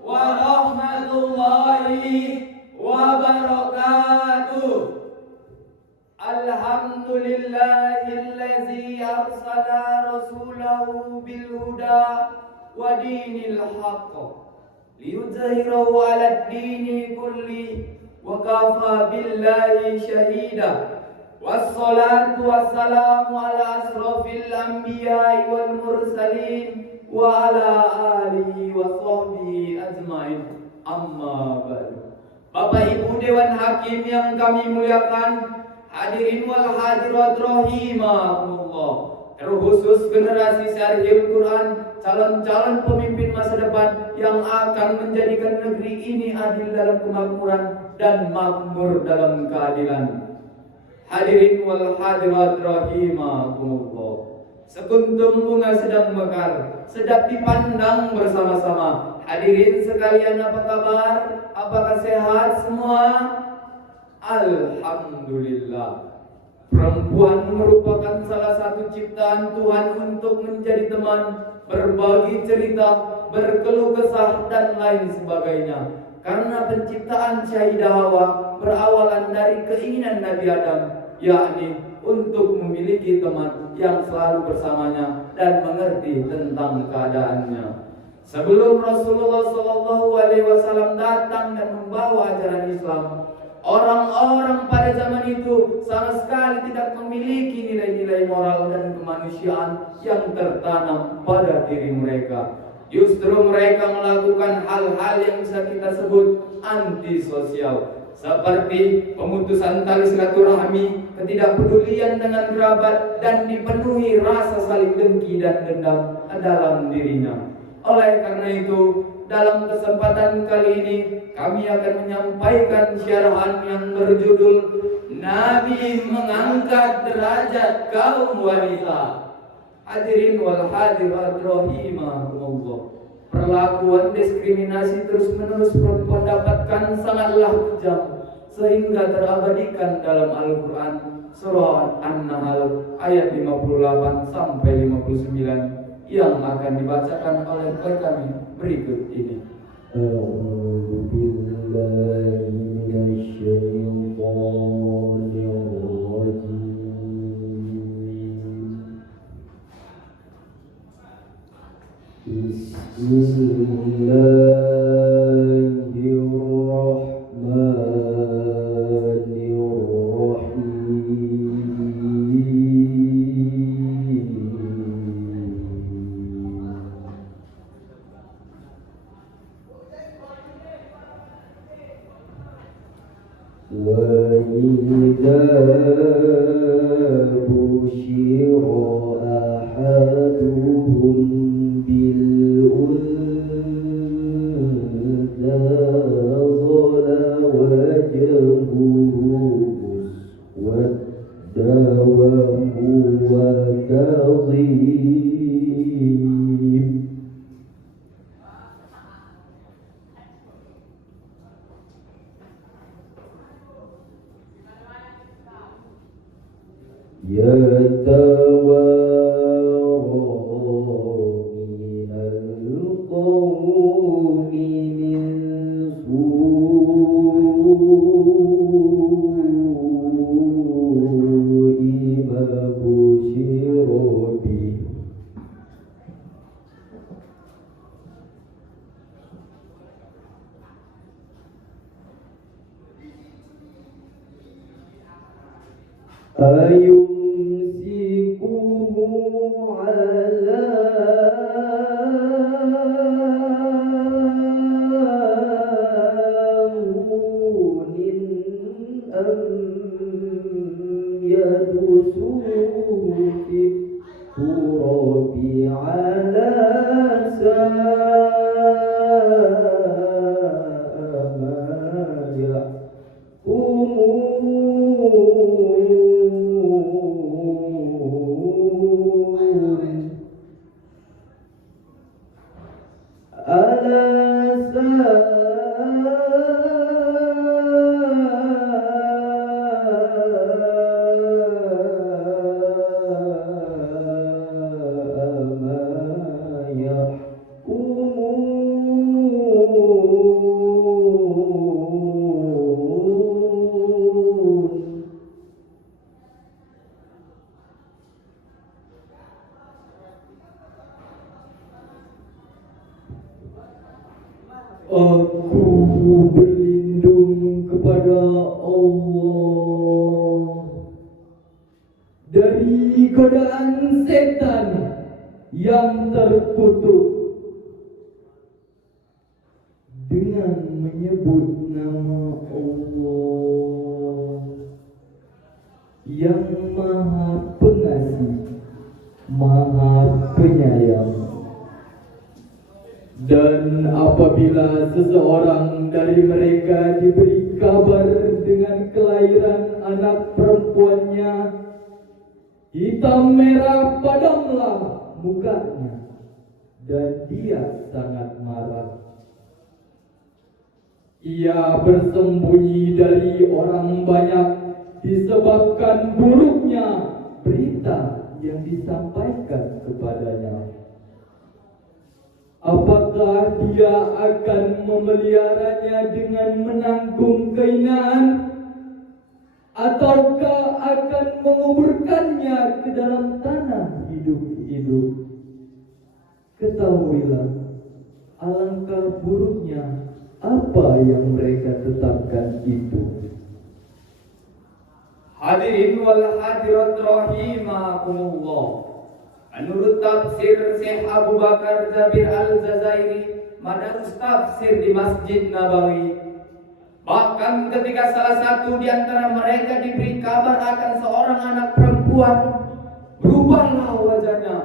warahmatullahi wabarakatuh. Alhamdulillahillazi arsala rasulahu bil huda wa dinil haqq liyuzhirahu 'alad dini kulli wa kafa billahi shahida. Wassalatu wassalamu ala asrafil anbiya'i wal mursalin wa ala alihi wa sahbihi ajmain. Amma ba'du. Bapak Ibu Dewan Hakim yang kami muliakan, hadirin wal hadirat rahimakumullah. Terkhusus generasi Syarihil Quran, calon-calon pemimpin masa depan yang akan menjadikan negeri ini adil dalam kemakmuran dan makmur dalam keadilan. Hadirin wal hadirat rahimakumullah. Sekuntum bunga sedang mekar, sedap dipandang bersama-sama. Hadirin sekalian, apa kabar? Apakah sehat semua? Alhamdulillah. Perempuan merupakan salah satu ciptaan Tuhan untuk menjadi teman, berbagi cerita, berkeluh kesah, dan lain sebagainya. Karena penciptaan Sayyidah Hawa berawalan dari keinginan Nabi Adam, yakni untuk memiliki teman yang selalu bersamanya dan mengerti tentang keadaannya. Sebelum Rasulullah SAW datang dan membawa ajaran Islam, orang-orang pada zaman itu sama sekali tidak memiliki nilai-nilai moral dan kemanusiaan yang tertanam pada diri mereka. Justru mereka melakukan hal-hal yang bisa kita sebut antisosial, seperti pemutusan tali silaturahmi, ketidakpedulian dengan kerabat, dan dipenuhi rasa saling dengki dan dendam dalam dirinya. Oleh karena itu, dalam kesempatan kali ini kami akan menyampaikan syarahan yang berjudul Nabi Mengangkat Derajat Kaum Wanita. Hadirin wal hadirat rahimakumullah. Perlakuan diskriminasi terus-menerus perempuan dapatkan sangatlah kejam, sehingga terabadikan dalam Al-Quran surah An-Nahl ayat 58 sampai 59 yang akan dibacakan oleh kami berikut ini. A'udzu billahi minasyaitonir rajim. Aku berlindung kepada Allah dari godaan setan yang terkutuk dengan menyebut nama Allah yang Maha Pengasih, Maha Penyayang. Dan apabila seseorang dari mereka diberi kabar dengan kelahiran anak perempuannya, hitam merah padamlah mukanya dan dia sangat marah. Ia bersembunyi dari orang banyak disebabkan buruknya berita yang disampaikan kepadanya. Apakah dia akan memeliharanya dengan menanggung kehinaan, ataukah akan menguburkannya ke dalam tanah hidup-hidup? Ketahuilah, alangkah buruknya apa yang mereka tetapkan itu. Hadirin wal hadirat rahimakumullah. Menurut tafsir Syekh Abu Bakar Jabir Al-Jazairi, Madarus Tafsir di Masjid Nabawi, bahkan ketika salah satu di antara mereka diberi kabar akan seorang anak perempuan, berubahlah wajahnya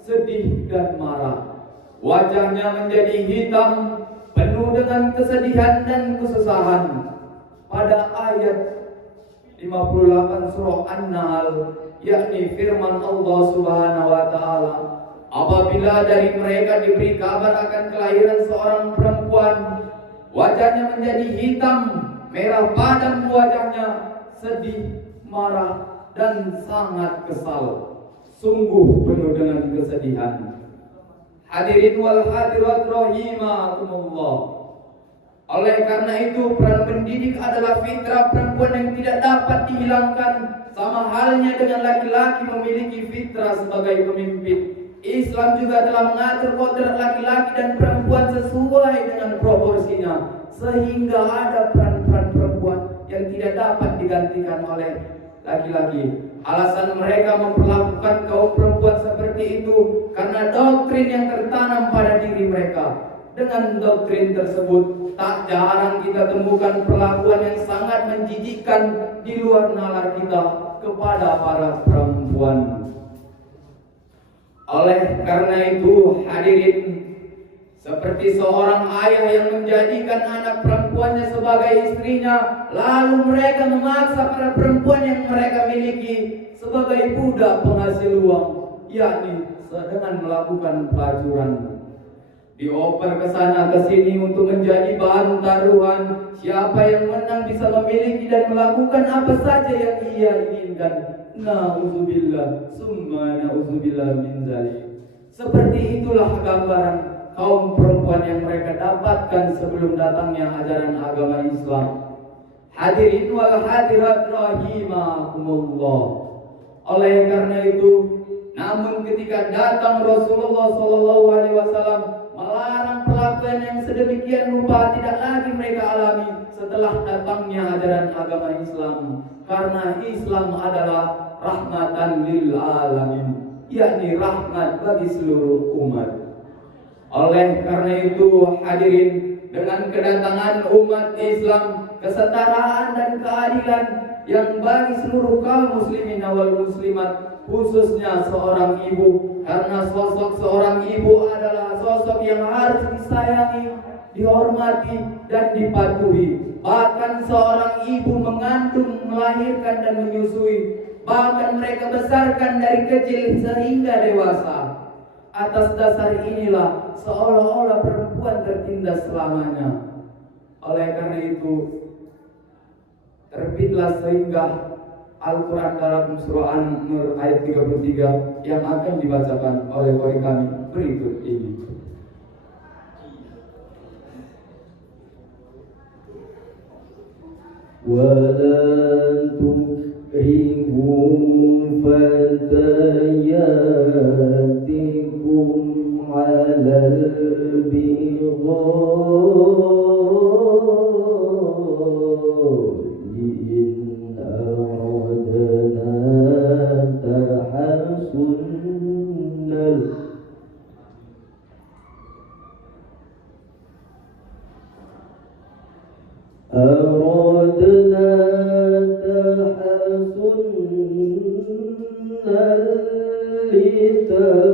sedih dan marah. Wajahnya menjadi hitam, penuh dengan kesedihan dan kesusahan. Pada ayat 58 surah An-Nahl, yakni firman Allah Subhanahu wa taala, apabila dari mereka diberi kabar akan kelahiran seorang perempuan, wajahnya menjadi hitam, merah padam wajahnya, sedih, marah dan sangat kesal, sungguh penuh dengan kesedihan. Hadirin wal hadirat rahimakumullah. Oleh karena itu, peran pendidik adalah fitrah perempuan yang tidak dapat dihilangkan, sama halnya dengan laki-laki memiliki fitrah sebagai pemimpin. Islam juga telah mengatur kodrat laki-laki dan perempuan sesuai dengan proporsinya, sehingga ada peran-peran perempuan yang tidak dapat digantikan oleh laki-laki. Alasan mereka memperlakukan kaum perempuan seperti itu karena doktrin yang tertanam pada diri mereka. Dengan doktrin tersebut, tak jarang kita temukan perlakuan yang sangat menjijikkan di luar nalar kita kepada para perempuan. Oleh karena itu, hadirin, seperti seorang ayah yang menjadikan anak perempuannya sebagai istrinya, lalu mereka memaksa para perempuan yang mereka miliki sebagai budak penghasil uang, yakni dengan melakukan pelacuran. Dioper ke sana ke sini untuk menjadi bahan taruhan. Siapa yang menang bisa memiliki dan melakukan apa saja yang ia inginkan. Na'udzubillah, summa na'udzubillah min dzalik. Seperti itulah gambaran kaum perempuan yang mereka dapatkan sebelum datangnya ajaran agama Islam. Hadirin wal hadirat rahimakumullah. Oleh karena itu, namun ketika datang Rasulullah SAW melarang perlakuan yang sedemikian rupa tidak lagi mereka alami setelah datangnya ajaran agama Islam, karena Islam adalah rahmatan lil alamin, yakni rahmat bagi seluruh umat. Oleh karena itu, hadirin, dengan kedatangan umat Islam, kesetaraan dan keadilan yang bagi seluruh kaum muslimin wal muslimat, khususnya seorang ibu, karena sosok seorang ibu adalah sosok yang harus disayangi, dihormati dan dipatuhi. Bahkan seorang ibu mengandung, melahirkan dan menyusui, bahkan mereka besarkan dari kecil sehingga dewasa. Atas dasar inilah seolah-olah perempuan tertindas selamanya. Oleh karena itu, terbitlah sehingga Al-Quran dalam surah An-Nur ayat 33 yang akan dibacakan oleh wali kami berikut ini. وَلَا تُكْرِهُوا فَتَيَاتِكُمْ عَلَى الْبِغَاءِ أردنا تحسنا لتبتغوا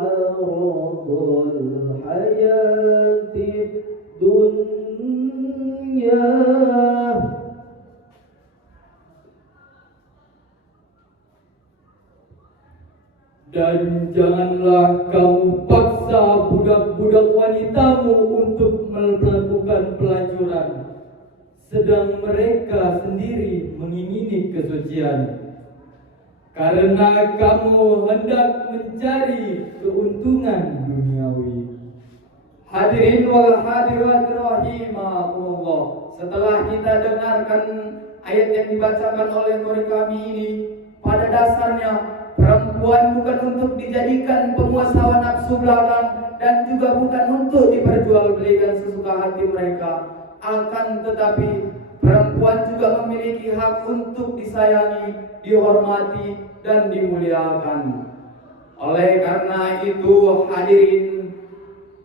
عرض الحياة الدنيا Dan janganlah kamu paksa budak-budak wanitamu untuk melakukan pelacuran, sedang mereka sendiri mengingini kesucian, karena kamu hendak mencari keuntungan duniawi. Hadirin wal hadirat rahimakumullah. Setelah kita dengarkan ayat yang dibacakan oleh Qori kami ini, pada dasarnya perempuan bukan untuk dijadikan penguasa hawa nafsu belakang dan juga bukan untuk diperjualbelikan sesuka hati mereka. Akan tetapi perempuan juga memiliki hak untuk disayangi, dihormati, dan dimuliakan. Oleh karena itu hadirin,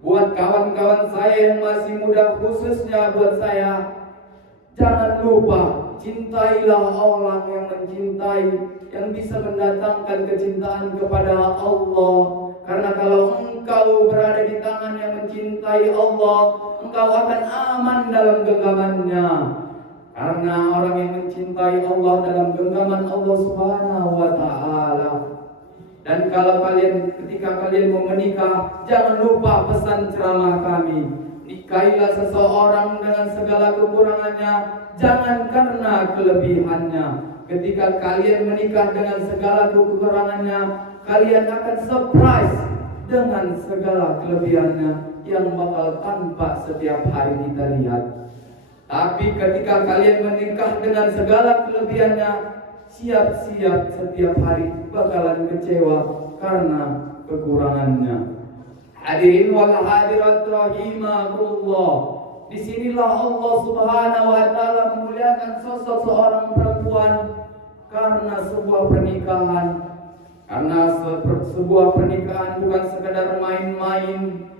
buat kawan-kawan saya yang masih muda, khususnya buat saya, jangan lupa cintailah orang yang mencintai, yang bisa mendatangkan kecintaan kepada Allah. Karena kalau engkau berada di tangan yang mencintai Allah, engkau akan aman dalam genggamannya. Karena orang yang mencintai Allah dalam genggaman Allah Subhanahu wa Ta'ala. Dan kalau ketika kalian mau menikah, jangan lupa pesan ceramah kami. Nikahilah seseorang dengan segala kekurangannya, jangan karena kelebihannya. Ketika kalian menikah dengan segala kekurangannya, kalian akan surprise dengan segala kelebihannya yang bakal tampak setiap hari kita lihat. Tapi ketika kalian menikah dengan segala kelebihannya, siap-siap setiap hari bakalan kecewa karena kekurangannya. Hadirin wal hadirat rahimakumullah. Disinilah Allah Subhanahu wa Ta'ala memuliakan sosok seorang perempuan karena sebuah pernikahan. Karena sebuah pernikahan bukan sekadar main-main,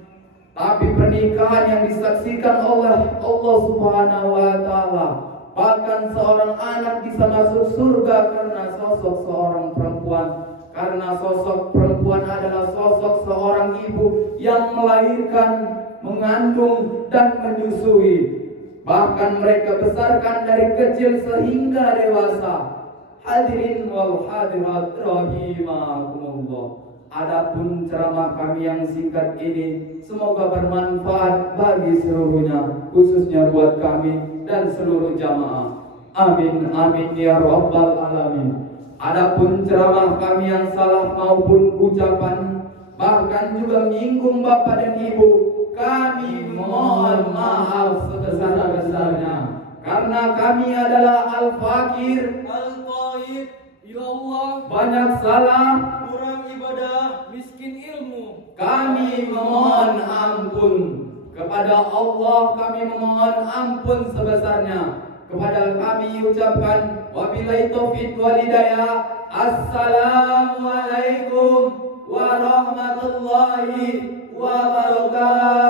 tapi pernikahan yang disaksikan oleh Allah Subhanahu wa Ta'ala. Bahkan seorang anak bisa masuk surga karena sosok seorang perempuan. Karena sosok perempuan adalah sosok seorang ibu yang melahirkan, mengandung, dan menyusui. Bahkan mereka besarkan dari kecil sehingga dewasa. Hadirin wal hadirat rahimakumullah. Adapun ceramah kami yang singkat ini semoga bermanfaat bagi seluruhnya, khususnya buat kami dan seluruh jamaah. Amin amin ya rabbal alamin. Adapun ceramah kami yang salah maupun ucapan, bahkan juga menyinggung bapak dan ibu, kami mohon maaf sebesar-besarnya. Karena kami adalah al-fakir, Al-Taib, ya Allah, banyak salah, kurang ibadah, miskin ilmu. kami memohon ampun. Kepada Allah kami memohon ampun sebesarnya. Kepada kami ucapkan wabillahi taufiq wal hidayah. Assalamualaikum warahmatullahi wabarakatuh.